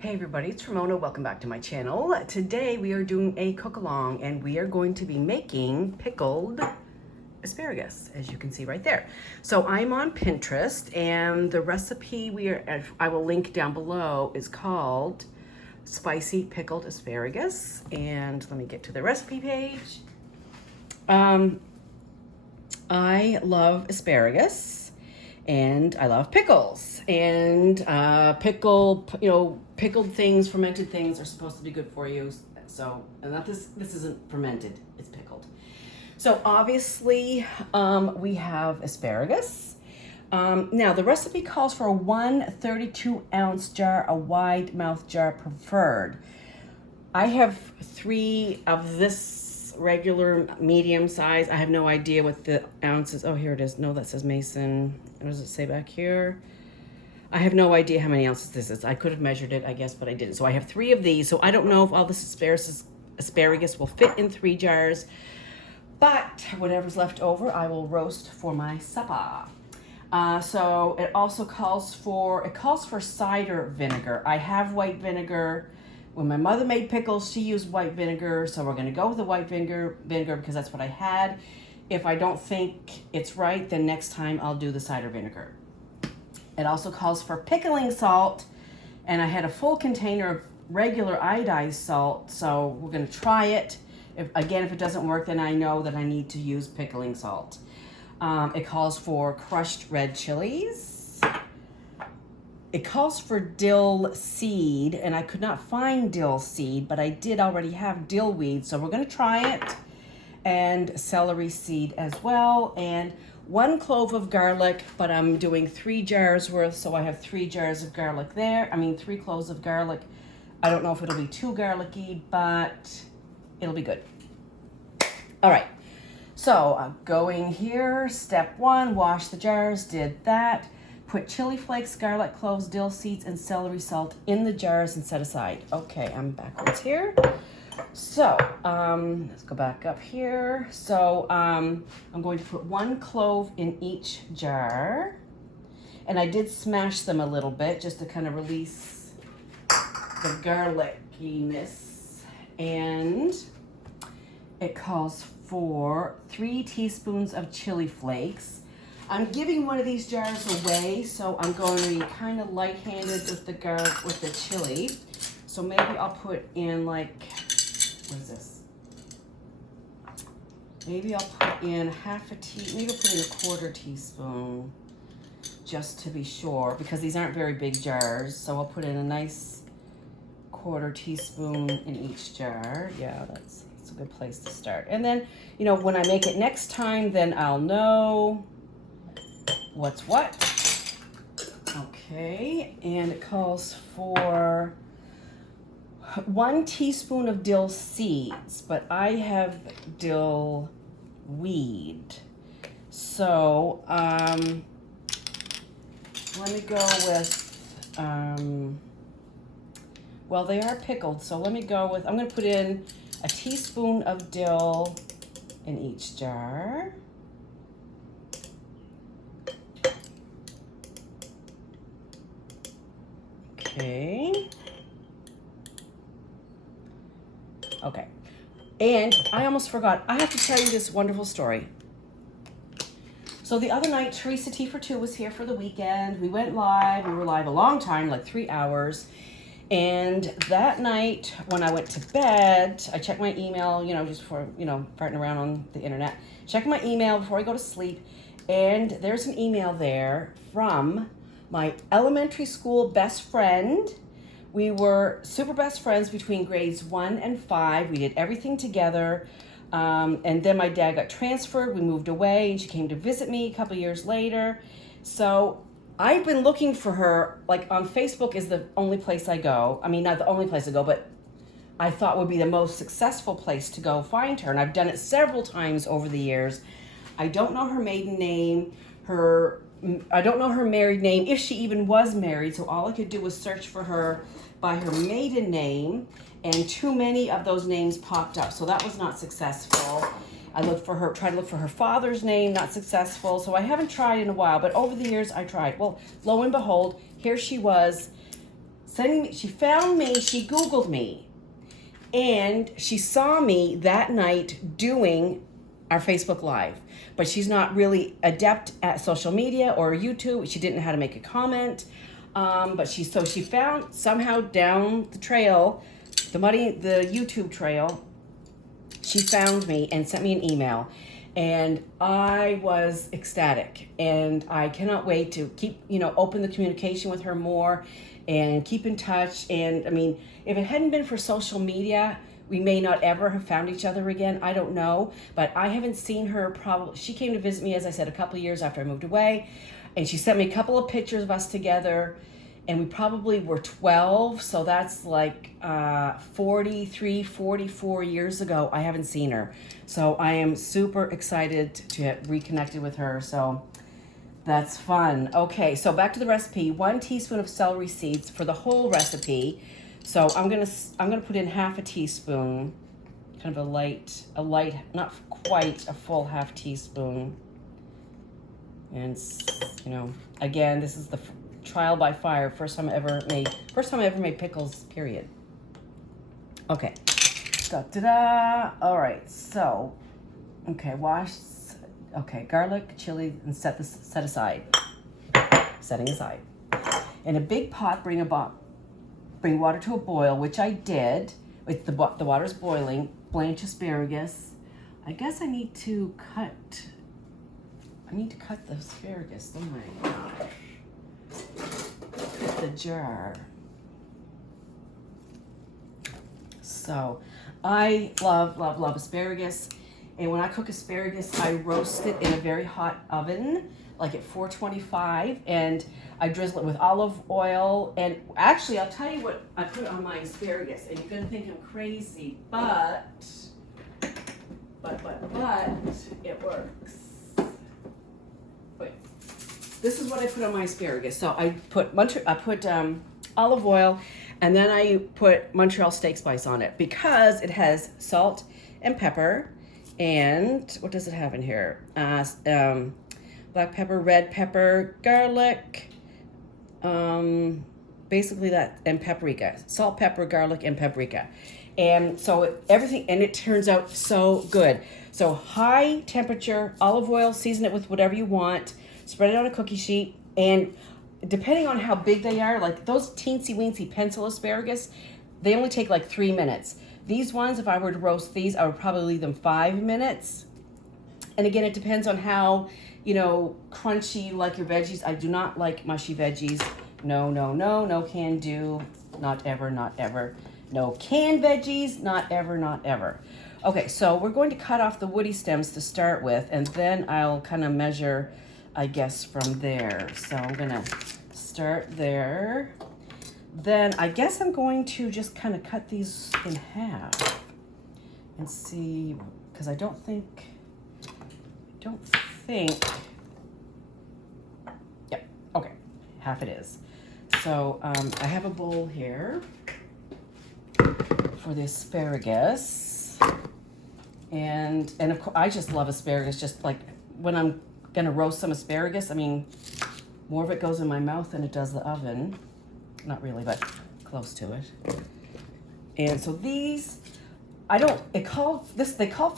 Hey everybody, it's Ramona. Welcome back to my channel. Today we are doing a cook-along and we are going to be making pickled asparagus, as you can see right there. So I'm on Pinterest and the recipe I will link down below is called spicy pickled asparagus. And let me get to the recipe page. I love asparagus and I love pickles, and pickled things, fermented things are supposed to be good for you. So, and not this isn't fermented, it's pickled. So obviously we have asparagus. Now the recipe calls for a 132-ounce jar, a wide mouth jar preferred. I have 3 of this regular medium size. I have no idea what the ounces. Oh, here it is. No, that says Mason. What does it say back here? I have no idea how many ounces this is. I could have measured it, I guess, but I didn't. So I have 3 of these. So I don't know if all this asparagus will fit in 3 jars, but whatever's left over, I will roast for my supper. So it also calls for cider vinegar. I have white vinegar. When my mother made pickles, she used white vinegar, so we're going to go with the white vinegar because that's what I had. If I don't think it's right, then next time I'll do the cider vinegar. It also calls for pickling salt, and I had a full container of regular iodized salt, so we're going to try it. If it doesn't work, then I know that I need to use pickling salt. It calls for crushed red chilies. It calls for dill seed, and I could not find dill seed, but I did already have dill weed, so we're going to try it. And celery seed as well, and 1 clove of garlic, but I'm doing 3 jars worth, so I have 3 jars of garlic there. 3 cloves of garlic. I don't know if it'll be too garlicky, but it'll be good. All right, so I'm going here. Step 1, wash the jars, did that. Put chili flakes, garlic cloves, dill seeds, and celery salt in the jars and set aside. Okay, I'm backwards here. So, let's go back up here. So, I'm going to put 1 clove in each jar. And I did smash them a little bit just to kind of release the garlickiness. And it calls for 3 teaspoons of chili flakes. I'm giving one of these jars away, so I'm going to be kind of light-handed with the chili. So maybe I'll put in what is this? Maybe I'll put in maybe I'll put in a 1/4 teaspoon, just to be sure, because these aren't very big jars. So I'll put in a nice 1/4 teaspoon in each jar. Yeah, that's a good place to start. And then, when I make it next time, then I'll know what's what. Okay, and it calls for 1 teaspoon of dill seeds, but I have dill weed. So, let me go with, well, they are pickled, so let me go with, I'm going to put in a teaspoon of dill in each jar. Okay. And I almost forgot. I have to tell you this wonderful story. So the other night, Teresa Tea for Two was here for the weekend. We went live. We were live a long time, like 3 hours. And that night, when I went to bed, I checked my email, just for, farting around on the internet. Checked my email before I go to sleep. And there's an email there from my elementary school best friend. We were super best friends between grades 1 and 5. We did everything together. And then my dad got transferred. We moved away, and she came to visit me a couple years later. So I've been looking for her, on Facebook is the only place I go. Not the only place I go, but I thought would be the most successful place to go find her. And I've done it several times over the years. I don't know her maiden name. I don't know her married name, if she even was married, so all I could do was search for her by her maiden name, and too many of those names popped up, so that was not successful. I tried to look for her father's name, not successful, so I haven't tried in a while, but over the years I tried. Well, lo and behold, here she was she found me, she Googled me, and she saw me that night doing our Facebook Live. But she's not really adept at social media or YouTube. She didn't know how to make a comment. But she found somehow down the trail, the YouTube trail, she found me and sent me an email. And I was ecstatic. And I cannot wait to keep, open the communication with her more and keep in touch. And I mean, if it hadn't been for social media, we may not ever have found each other again. I don't know. But I haven't seen her she came to visit me, as I said, a couple of years after I moved away. And she sent me a couple of pictures of us together. And we probably were 12. So that's like 43, 44 years ago. I haven't seen her. So I am super excited to get reconnected with her. So that's fun. Okay, so back to the recipe. 1 teaspoon of celery seeds for the whole recipe. So I'm gonna put in half a teaspoon, kind of a light, not quite a full half teaspoon. And again, this is the trial by fire. First time I ever made pickles. Period. Okay. Da-da-da. All right. So, okay, wash. Okay, garlic, chili, and set aside. Setting aside. In a big pot, bring water to a boil, which I did. The water's boiling. Blanch asparagus. I guess I need to cut the asparagus. Oh my gosh. The jar. So I love asparagus. And when I cook asparagus, I roast it in a very hot oven, like at 425, and I drizzle it with olive oil. And actually, I'll tell you what I put on my asparagus, and you're gonna think I'm crazy, but it works. Wait, this is what I put on my asparagus. So I put olive oil, and then I put Montreal steak spice on it because it has salt and pepper. And what does it have in here? Black pepper, red pepper, garlic, basically that, and paprika. Salt, pepper, garlic, and paprika. And so everything, and it turns out so good. So high temperature, olive oil, season it with whatever you want, spread it on a cookie sheet, and depending on how big they are, like those teensy weensy pencil asparagus, they only take like 3 minutes. These ones, if I were to roast these, I would probably leave them 5 minutes. And again, it depends on how, crunchy you like your veggies. I do not like mushy veggies. No can do. Not ever, not ever. No canned veggies, not ever, not ever. Okay, so we're going to cut off the woody stems to start with, and then I'll kind of measure, I guess, from there. So I'm gonna start there. Then I guess I'm going to just kind of cut these in half and see, because I don't think, yep, okay, half it is. So I have a bowl here for the asparagus, and of course I just love asparagus. Just like when I'm gonna roast some asparagus, I mean, more of it goes in my mouth than it does the oven. Not really, but close to it. And so these, they called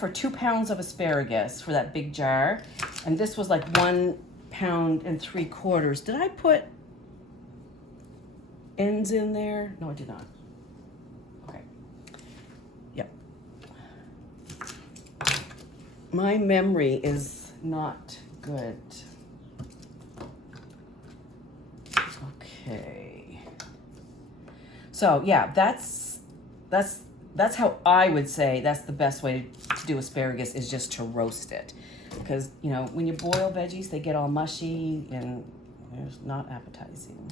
for 2 pounds of asparagus for that big jar. And this was like 1.75 pounds. Did I put ends in there? No, I did not. Okay. Yep. My memory is not good. Okay. So yeah, that's how I would say that's the best way to do asparagus, is just to roast it. Because, when you boil veggies, they get all mushy and it's not appetizing.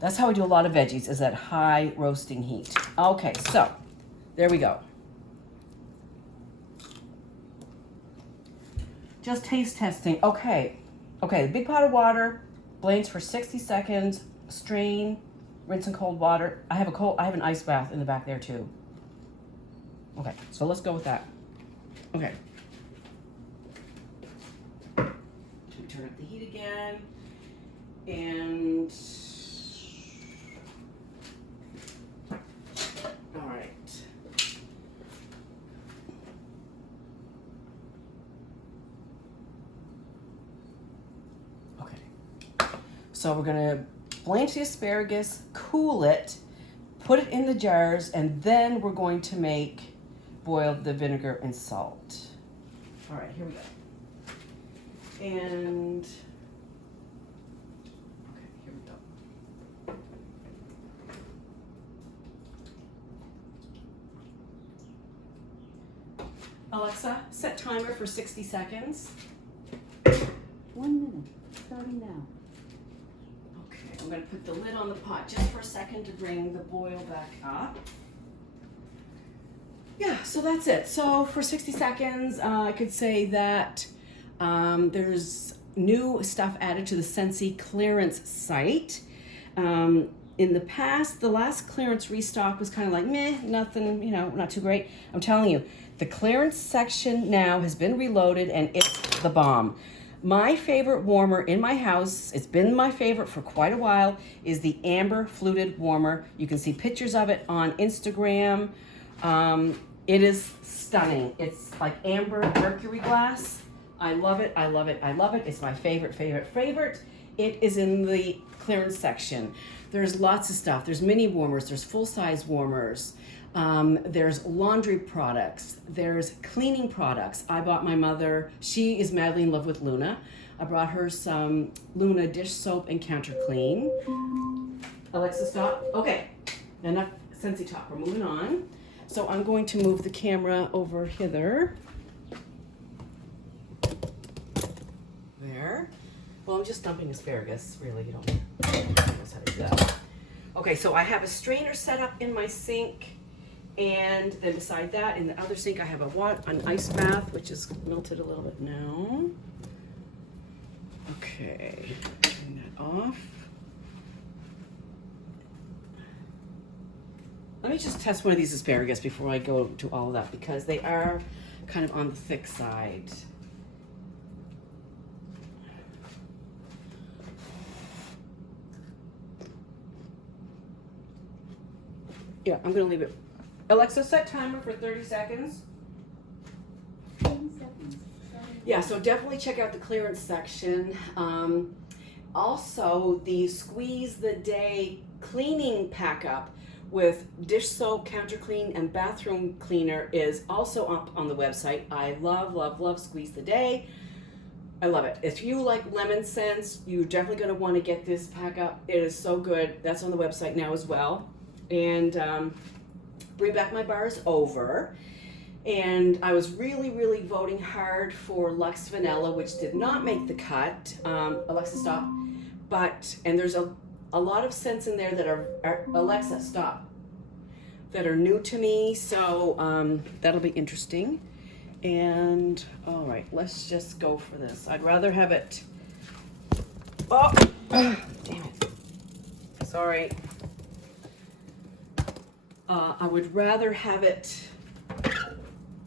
That's how I do a lot of veggies, is at high roasting heat. Okay, so there we go. Just taste testing. Okay, the big pot of water, blanch for 60 seconds, strain, rinse in cold water. I have an ice bath in the back there too. Okay, so let's go with that. Okay. Turn up the heat again. And So we're gonna blanch the asparagus, cool it, put it in the jars, and then we're going to boil the vinegar and salt. All right, here we go. And, okay, here we go. Alexa, set timer for 60 seconds. 1 minute, starting now. Okay, I'm gonna put the lid on the pot just for a second to bring the boil back up. Yeah, so that's it. So for 60 seconds, I could say that there's new stuff added to the Scentsy clearance site. In the past, the last clearance restock was kind of like, meh, nothing, you know, not too great. I'm telling you, the clearance section now has been reloaded and it's the bomb. My favorite warmer in my house, it's been my favorite for quite a while, is the amber fluted warmer. You can see pictures of it on Instagram. It is stunning. It's like amber mercury glass. I love it, I love it, I love it. It's my favorite. It is in the clearance section. There's lots of stuff. There's mini warmers, there's full-size warmers. There's laundry products, there's cleaning products. I bought my mother, she is madly in love with Luna. I brought her some Luna dish soap and counter clean. Alexa, stop. Okay, enough Scentsy talk, we're moving on. So I'm going to move the camera over hither. There. Well, I'm just dumping asparagus, really, you don't know how to do that. Okay, so I have a strainer set up in my sink. And then beside that, in the other sink, I have an ice bath, which is melted a little bit now. Okay, turn that off. Let me just test one of these asparagus before I go to all of that, because they are kind of on the thick side. Yeah, I'm gonna leave it. Alexa, set timer for 30 seconds. 10 seconds. Yeah, so definitely check out the clearance section. Also, the Squeeze the Day cleaning pack up with dish soap, counter clean, and bathroom cleaner is also up on the website. I love Squeeze the Day. I love it. If you like lemon scents, you're definitely gonna wanna get this pack up. It is so good. That's on the website now as well. And Bring Back My Bar is over. And I was really voting hard for Luxe Vanilla, which did not make the cut. Alexa, stop. And there's a lot of scents in there that are Alexa, stop, that are new to me. So that'll be interesting. And all right, let's just go for this. I'd rather have it, oh, damn it. Sorry. I would rather have it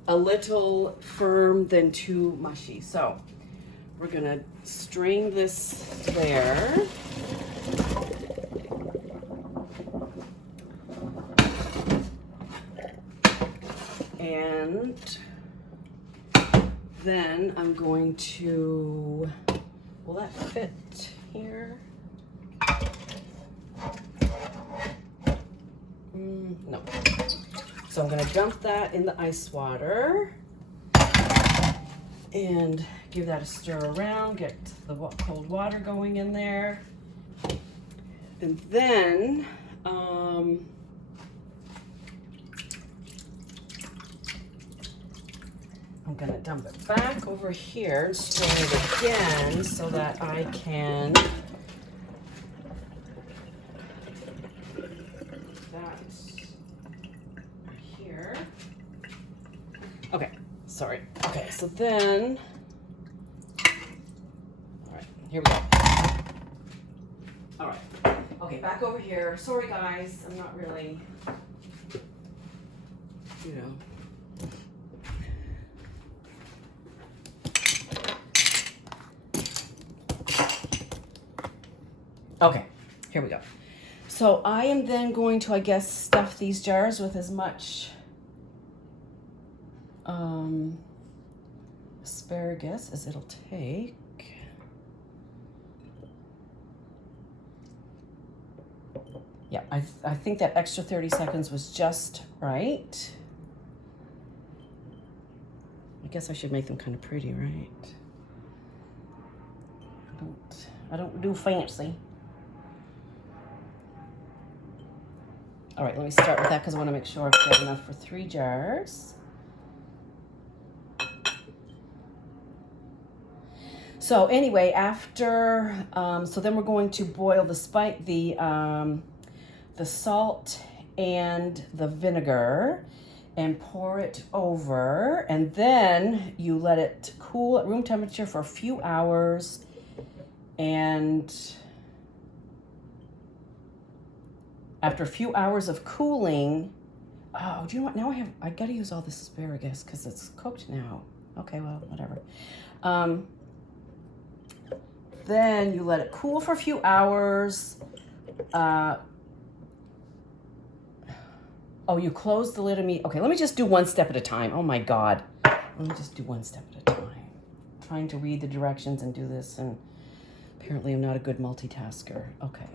a little firm than too mushy. So we're gonna strain this there. And then I'm going to, will that fit here? No. So I'm gonna dump that in the ice water and give that a stir around, get the cold water going in there. And then, I'm gonna dump it back over here and stir it again so that I can here. Okay, sorry. Okay, so then, all right, here we go. All right, okay, back over here. Sorry guys, I'm not really, you know. Okay, here we go. So I am then going to, I guess, stuff these jars with as much asparagus as it'll take. Yeah, I think that extra 30 seconds was just right. I guess I should make them kind of pretty, right? I don't do fancy. All right, let me start with that because I want to make sure I've got enough for 3 jars. So anyway, after, so then we're going to boil the salt and the vinegar and pour it over, and then you let it cool at room temperature for a few hours. And after a few hours of cooling, oh, do you know what? Now I gotta use all this asparagus because it's cooked now. Okay, well, whatever. Then you let it cool for a few hours. Oh, you close the lid immediately. Okay, let me just do one step at a time. Oh my God. Let me just do one step at a time. I'm trying to read the directions and do this, and apparently I'm not a good multitasker. Okay.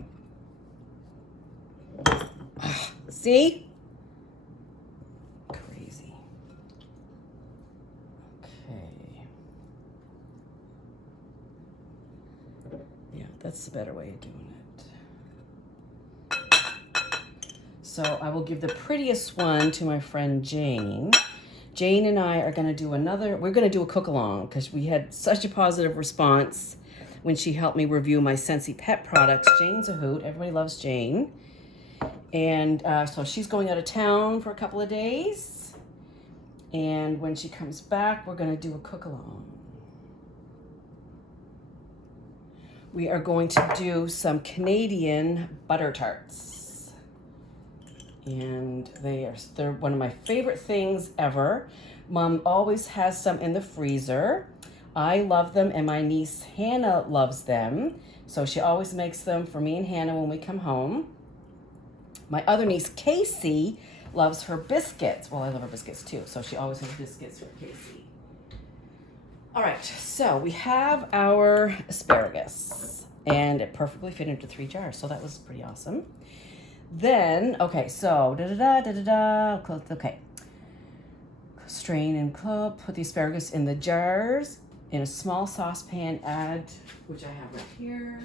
See? Crazy. Okay. Yeah, that's the better way of doing it. So I will give the prettiest one to my friend Jane. Jane and I are gonna do we're gonna do a cook-along because we had such a positive response when she helped me review my Scentsy Pet products. Jane's a hoot, everybody loves Jane. And so she's going out of town for a couple of days. And when she comes back, we're gonna do a cook-along. We are going to do some Canadian butter tarts. And they're one of my favorite things ever. Mom always has some in the freezer. I love them, and my niece Hannah loves them. So she always makes them for me and Hannah when we come home. My other niece Casey loves her biscuits. Well, I love her biscuits too, so she always has biscuits for Casey. All right, so we have our asparagus, and it perfectly fit into 3 jars, so that was pretty awesome. Then, okay, so okay. Strain and put the asparagus in the jars. In a small saucepan, add, which I have right here.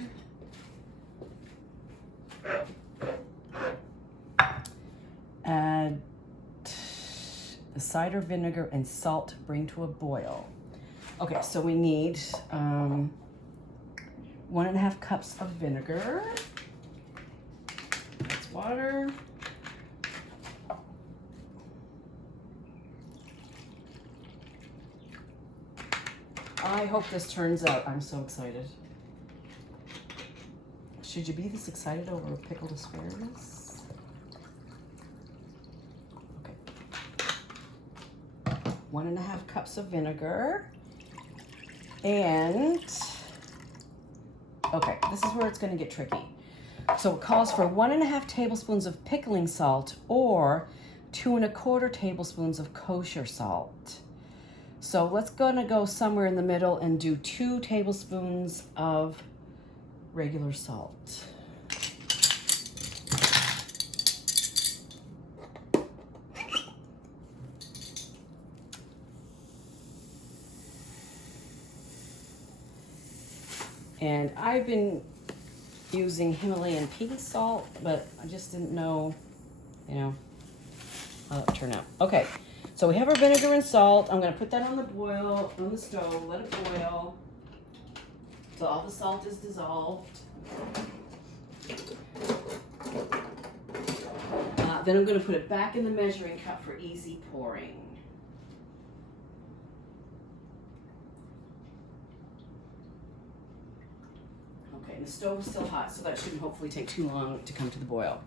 Add the cider vinegar and salt, bring to a boil. Okay, so we need 1.5 cups of vinegar. That's water. I hope this turns out. I'm so excited. Should you be this excited over a pickled asparagus? Okay. 1.5 cups of vinegar. And, okay, this is where it's going to get tricky. So it calls for 1.5 tablespoons of pickling salt or 2.25 tablespoons of kosher salt. So let's gonna go somewhere in the middle and do 2 tablespoons of regular salt. And I've been using Himalayan pink salt, but I just didn't know, how that would turn out. Okay. So we have our vinegar and salt. I'm going to put that on the stove, let it boil till all the salt is dissolved. Then I'm going to put it back in the measuring cup for easy pouring. Okay, and the stove is still hot, so that shouldn't hopefully take too long to come to the boil.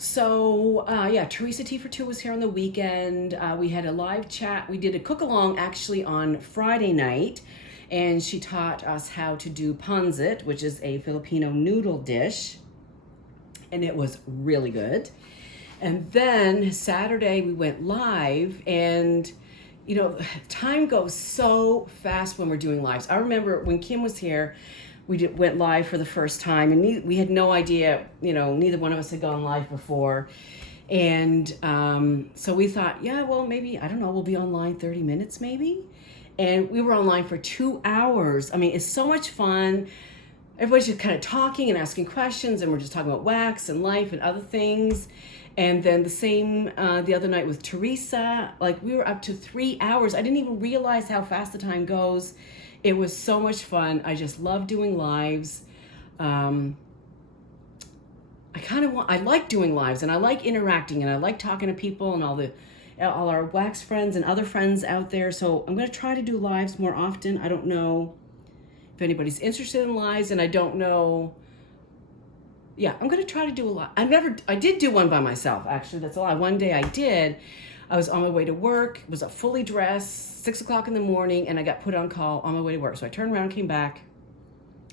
So, Teresa Tea for Two was here on the weekend. We had a live chat. We did a cook-along actually on Friday night, and she taught us how to do pansit, which is a Filipino noodle dish, and it was really good. And then Saturday we went live, and time goes so fast when we're doing lives. I remember when Kim was here, went live for the first time, and we had no idea, neither one of us had gone live before. And so we thought, yeah, well, maybe, I don't know, we'll be online 30 minutes maybe. And we were online for 2 hours. I mean, it's so much fun. Everybody's just kind of talking and asking questions, and we're just talking about wax and life and other things. And then the same the other night with Teresa, like we were up to 3 hours. I didn't even realize how fast the time goes. It was so much fun. I just love doing lives. I like doing lives, and I like interacting, and I like talking to people and all our wax friends and other friends out there. So I'm going to try to do lives more often. I don't know if anybody's interested in lives, and I don't know. Yeah, I'm going to try to do a lot. I did do one by myself, actually. That's a lie. One day I did. I was on my way to work, was fully dressed, 6 o'clock in the morning, and I got put on call on my way to work. So I turned around, came back.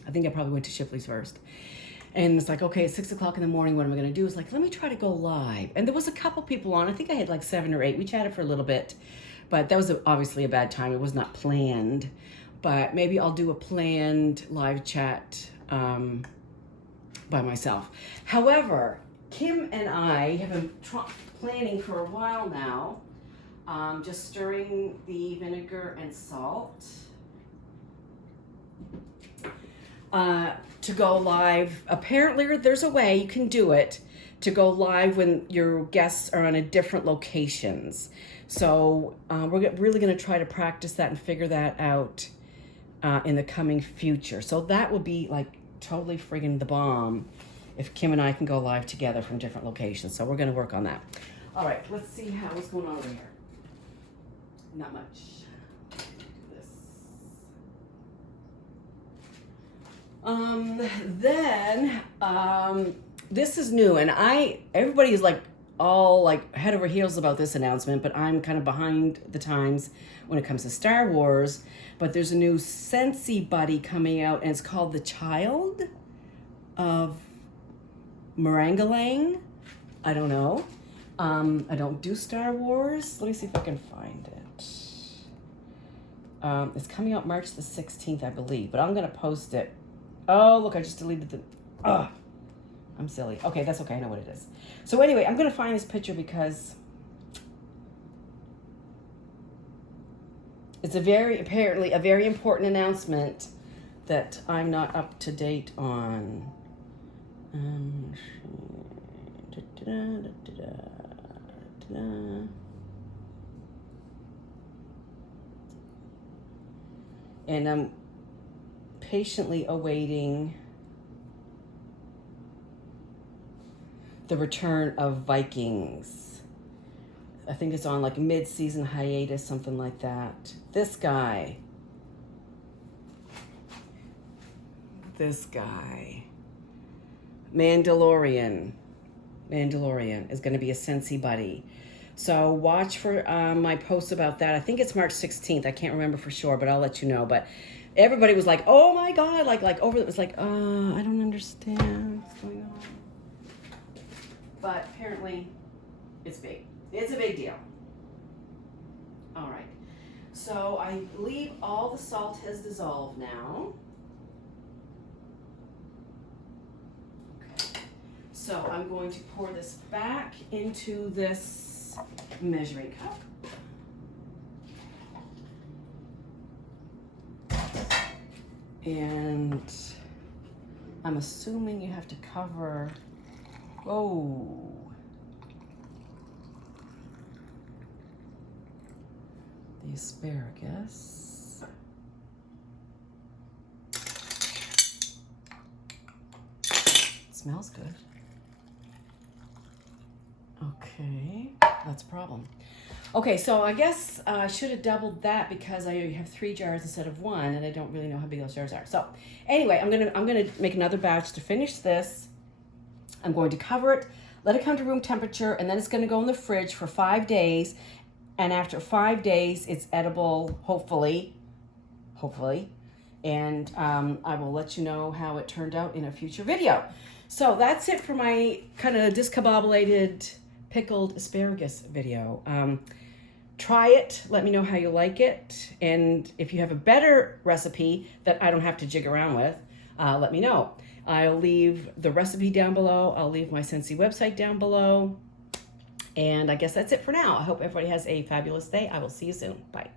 I think I probably went to Shipley's first. And it's like, okay, it's 6 o'clock in the morning. What am I going to do? It's like, let me try to go live. And there was a couple people on. I think I had like 7 or 8. We chatted for a little bit, but that was obviously a bad time. It was not planned, but maybe I'll do a planned live chat by myself. However, Kim and I have been planning for a while now, just stirring the vinegar and salt to go live. Apparently there's a way you can do it to go live when your guests are on a different locations. So we're really going to try to practice that and figure that out in the coming future. So that will be like totally friggin' the bomb if Kim and I can go live together from different locations. So we're going to work on that. All right, let's see what's going on over here. Not much. This is new, and everybody is like all like head over heels about this announcement, but I'm kind of behind the times when it comes to Star Wars. But there's a new Scentsy Buddy coming out, and it's called The Child of Merangalang. I don't know. I don't do Star Wars. Let me see if I can find it. It's coming out March the 16th, I believe, but I'm going to post it. Oh, look, I just deleted the... I'm silly. Okay, that's okay. I know what it is. So anyway, I'm going to find this picture because it's apparently a very important announcement that I'm not up to date on. And I'm patiently awaiting the return of Vikings. I think it's on like mid-season hiatus, something like that. This guy, Mandalorian is going to be a Scentsy Buddy. So watch for my post about that. I think it's March 16th. I can't remember for sure, but I'll let you know. But everybody was like, "Oh my God!" Like over. It was like, I don't understand what's going on. But apparently, it's big. It's a big deal. All right. So I believe all the salt has dissolved now. Okay. So I'm going to pour this back into this measuring cup. And I'm assuming you have to cover, the asparagus. It smells good. Okay, that's a problem. Okay, so I guess I should have doubled that because I have 3 jars instead of 1, and I don't really know how big those jars are. So anyway, I'm gonna make another batch to finish this. I'm going to cover it, let it come to room temperature, and then it's gonna go in the fridge for 5 days. And after 5 days, it's edible, hopefully. And I will let you know how it turned out in a future video. So that's it for my kind of discombobulated pickled asparagus video. Try it, let me know how you like it. And if you have a better recipe that I don't have to jig around with, let me know. I'll leave the recipe down below. I'll leave my Scentsy website down below. And I guess that's it for now. I hope everybody has a fabulous day. I will see you soon. Bye.